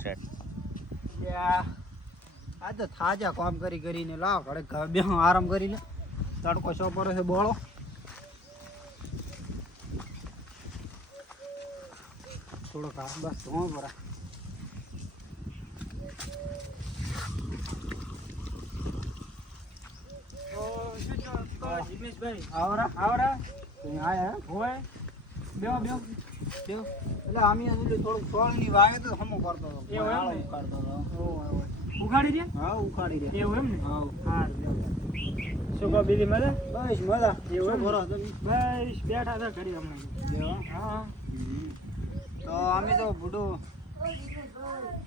Start. આ તો થાજા કામ કરી કરીને લાવ ઘરે બે આરામ કરી લે. તડકો શો પડે છે બોળો. થોડોક બસ ધોવા પડે. આવરા આવરા આયા હોય બેહો બેહો બેહો. એટલે અમે થોડુંક સોળની વાવે તો હમો કરતો હતો. ઉખાડતો હતો. ઉખાડી દે? હા ઉખાડી દે. એવું એમ ને? હા. શું કહો બીજી મજા? બસ મજા. એવું શું કરો તમે? બસ બેઠા હતા ઘડી હમણાં. હા. તો અમે તો બુડો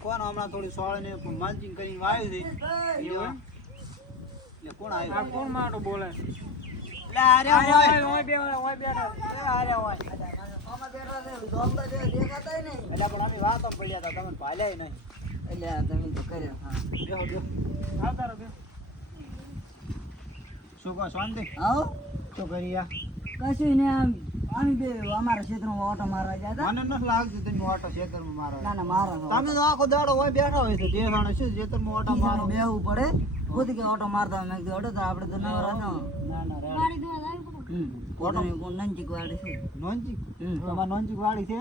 કોણ હમણાં થોડી સોળને માલચિંગ કરીને વાવ્યું છે. એવું એટલે કોણ આવ્યું? આ કોણ માટો બોલે? એટલે આરે હોય. ઓય બેઠા. આરે હોય. એટલે પણ અમે વાતો પડ્યા હતા તમને ભાલ્યા નહીં. એટલે તમે તો કર્યા. હા બેહો બેહો. આવતા રહો બે. શું કહો શાંતિ? આવો શું કરી? કશું ને આમ અમે બે અમારા ક્ષેત્રમાં ઓટો મારવા ગયા હતા. મને નથી લાગતું તમે ઓટો ખેતરમાં મારો. ના ના મારો તમે તો આખો દાડો હોય બેઠા હોય છે. દેખાણે શું ખેતરમાં ઓટો મારો? બેહવું પડે ખુદ કે ઓટો મારતા હોય. મેં કીધું ઓટો તો આપણે તો નવરા છો. ના ના નંચીક વાળી છે. નોંચી તમારે નોંચી વાળી છે?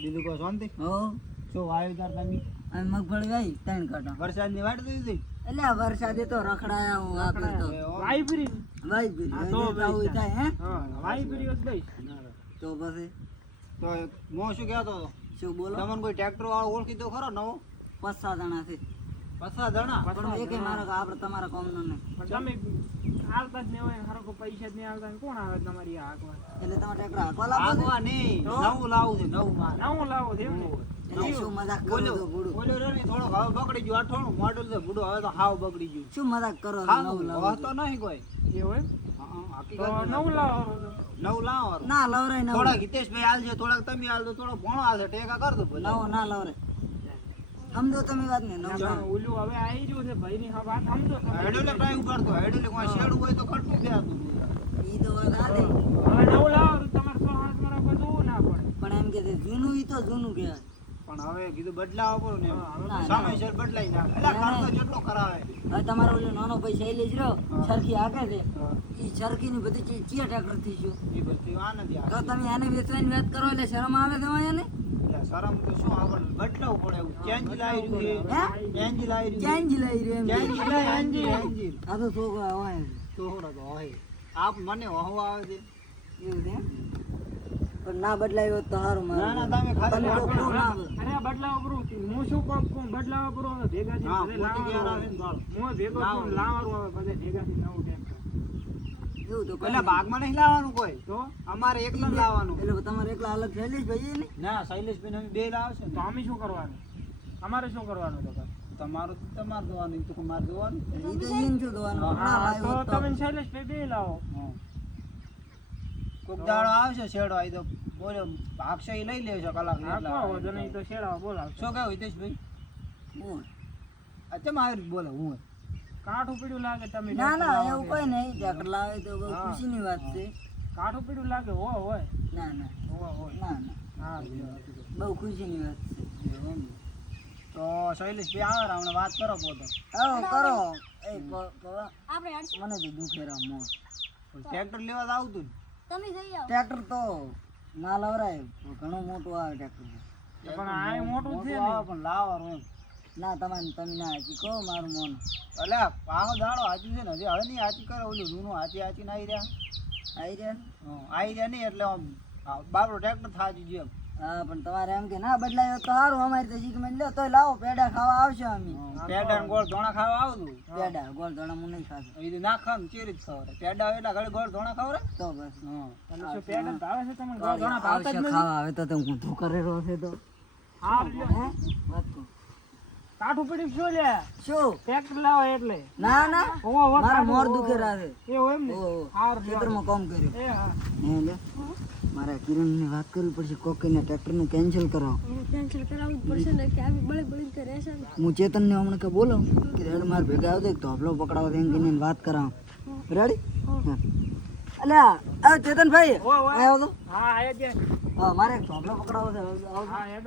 બીજું કોઈ શાંતિ? હો શું વાવ્યું તાર તમે? અમે મગફળી વાવી 3 કાંટા. વરસાદની વાટ દીધી? એટલે આ વરસાદે તો રખડાયા હું આ કરતો વાઈ ફરી. વાઈ પીરી હા, તો હવે આવું થાય હે હા વાઈ ફરી જ દઈશ. તો પછી તો હું શું કહેતો હતો? શું બોલો? તમને કોઈ ટ્રેક્ટર વાળો ઓળખી દો ખરો નવો? 5-7 જણા છે. 50 જણા? પણ એકે મારા આપણે તમારા કોમનો નહીં. પણ તમે આવતા જ નહીં હોય હરકો પૈસા જ નહીં આવતા ને કોણ આવે તમારી આ હાકવા? એટલે તમારે ટ્રેક્ટર હાંકવા લાવો છે? આગવા નહીં, નવું લાવું છે નવું માલ. નવું લાવો છે એમ ને? એટલે શું મજાક કરો છો બુડું? બોલ્યો રે ને થોડોક હવે બગડી ગયું. 98 મોડલ છે બુડો. હવે તો હાવ બગડી ગયું. શું મજાક કરો છો? હાવ નવું લાવો હોતો નહીં કોઈ. એવું એમ? હા, હકીકત તો માં નવું લાવો. નવું લાવો. ના લવરાય નવું. થોડાક હિતેશભાઈ હાલશે, થોડાક તમે હાલજો, થોડોક ભણો હાલશે, ટેકા કર દો ભલે. નવો ના લવરાય. સમજો તમે વાત ને નવું પણ ઓલું હવે આવી રહ્યું છે ભાઈની હા વાત સમજો તમે. હેડોલે કાંઈ ઉપાડતો, હેડોલે કોઈ શેડું હોય તો ખટતું બેસતું. ઈ તો વાત આલે. હવે નવું લાવો તો તમારે 100 હાથ મારા કોઈ જોવું ના પડે. પણ એમ કે છે જૂનું ઈ તો જૂનું કહેવાય. પણ હવે કીધું બદલાવો પડે ને. ના, સમયસર બદલાઈ નાખે. એટલે ખર્ચો જેટલો કરાવે. હવે તમારો ઓલો નાનો ભાઈ શૈલેષ રહ્યો સરખી હાકે છે ઈ સરખીની બધી ચીજ ચિયા ટ્રેક્ટર થી શું એ બધી આનંદ તો તમે એને વેચવાની વાત કરો એટલે શરમ આવે તમારે એને શરમ તો શું આપણને બદલાવું પડે એવું. ચેન્જ લાવી રહ્યું છે. ચેન્જ લાવી રહ્યું છે. ચેન્જ લઈ રહ્યો એમ ચેન્જ લાવી રહ્યું છે. આ તો છોકરા હોય થોડો તો હોય. આપ મને હવા આવે છે. એવું છે એમ? પણ ના બદલાયો તો સારું ના ના મારે તમે ખાલી તમે તો પ્રૂફ ના આપો. અરે બદલાવા પૂરું હું શું કહું બદલાવા પૂરો ભેગા થી હા, બધે પોતે ઘેર આવે લાવવાનું. ને બાળ. હું ભેગો છું લાવવાનું આવે બધે ભેગા થી નવું ટ્રેક્ટર. એવું તો પેલા ભાગમાં નહીં લાવવાનું કોઈ. તો અમારે એકલા લાવવાનું. એટલે તમારે એકલા અલગ શૈલેષ ભાઈ ને ના શૈલેષભાઈ અમે બે લાવશે તો અમે શું કરવાનું? અમારે શું કરવાનું તો કાકા? તમારું તો તમારે જોવાનું, તો મારે જોવાનું. ઈ તો ઈન શું દવાનું ના હા લાવ્યો તો તમે શૈલેષભાઈ બે લાવો. હા. કોક દાડો આવશે શેડો આવી તો બોલો ભાગશો એ લઈ લેજો કલાક હા એટલા. કહો તો નહીં તો શેડાવા બોલાવશો. શું કહ્યું હિતેશભાઈ? બોલ. અચ્છા આવી રીતે બોલે હું કાઠું પીડ્યું લાગે તમે ના ટ્રેક્ટર ના લાવો એવું કે. કોઈ નહીં ટ્રેક્ટર લાવે તો બહુ હા. ખુશીની વાત છે કાઠું પીડ્યું લાગે હોય ના ના હોય. ના ના હા બહુ ખુશીની વાત છે તો શૈલેષભાઈ આવે હમણાં વાત કરો પોતો. આવો કરો એ મને તો દુખે રામ મોં ટ્રેક્ટર લેવા તો આવતું ને. ટ્રેક્ટર તો ના લવરાય ઘણું મોટું આવે ટ્રેક્ટર પણ આ મોટું છે ને. આવે પણ લાવવાનું એમ. ના તમે ના હાચી કહો મારું મોન એટલે આખો દાડો હાચી છે ને હજી હવે નહીં હાચી કરે ઓલું જૂનું હાચી હાચી ના આવી રહ્યા. આવી રહ્યા આવી રહ્યા નહીં એટલે આમ બાપડો ટ્રેક્ટર થાજી ગયો એમ. હા પણ તમારે એમ કે ના બદલાયો તો સારું અમારી તો શીખમાં લ્યો તોય લાવો પેડા ખાવા આવશે અમે પેડા ને ગોળ ધોણા ખાવા આવતું. પેડા ગોળ ધોણા હું નહીં ખાતો એ ના ખાવ ચેરી જ ખવરે. પેડા એટલા ઘડી ગોળ ધોણા ખવરે. તો બસ અને શું પેડા ભાવે છે તમને? ઘણા ભાવતા આવશે જ નથી. ખાવા આવે તો હું ધો કરેલો છે તો હા હે વાત તો કાઠું પીડ્યું શું લે? શું ટ્રેક્ટર લાવો એટલે. ના ના ઓહો, ઓહો, મારા કાઠું, મોર ઓહો. દુખે રાખે એવું એમ ને? ઓહો હારું લ્યો. ખેતરમાં કામ કર્યું એ હા. હે લે મારે કિરણની વાત કરવી પડશે કોકીને ટ્રેક્ટરને કેન્સલ કરાવો કેન્સલ કરાવવું જ પડશે ને કે આવી બળી બળી તો રહેશે ને. હું ચેતનને હમણાં કે બોલો કે રેડ માર ભેગા આવતો એક ધોબલો પકડાવો એમ કહીને વાત કરાવો રેડી અલ્યા આ ચેતનભાઈ ઓય, ઓય. આવ્યો તો હા આયા ગયા. હા મારે એક ધોબલો પકડાવો છે હા હેડો.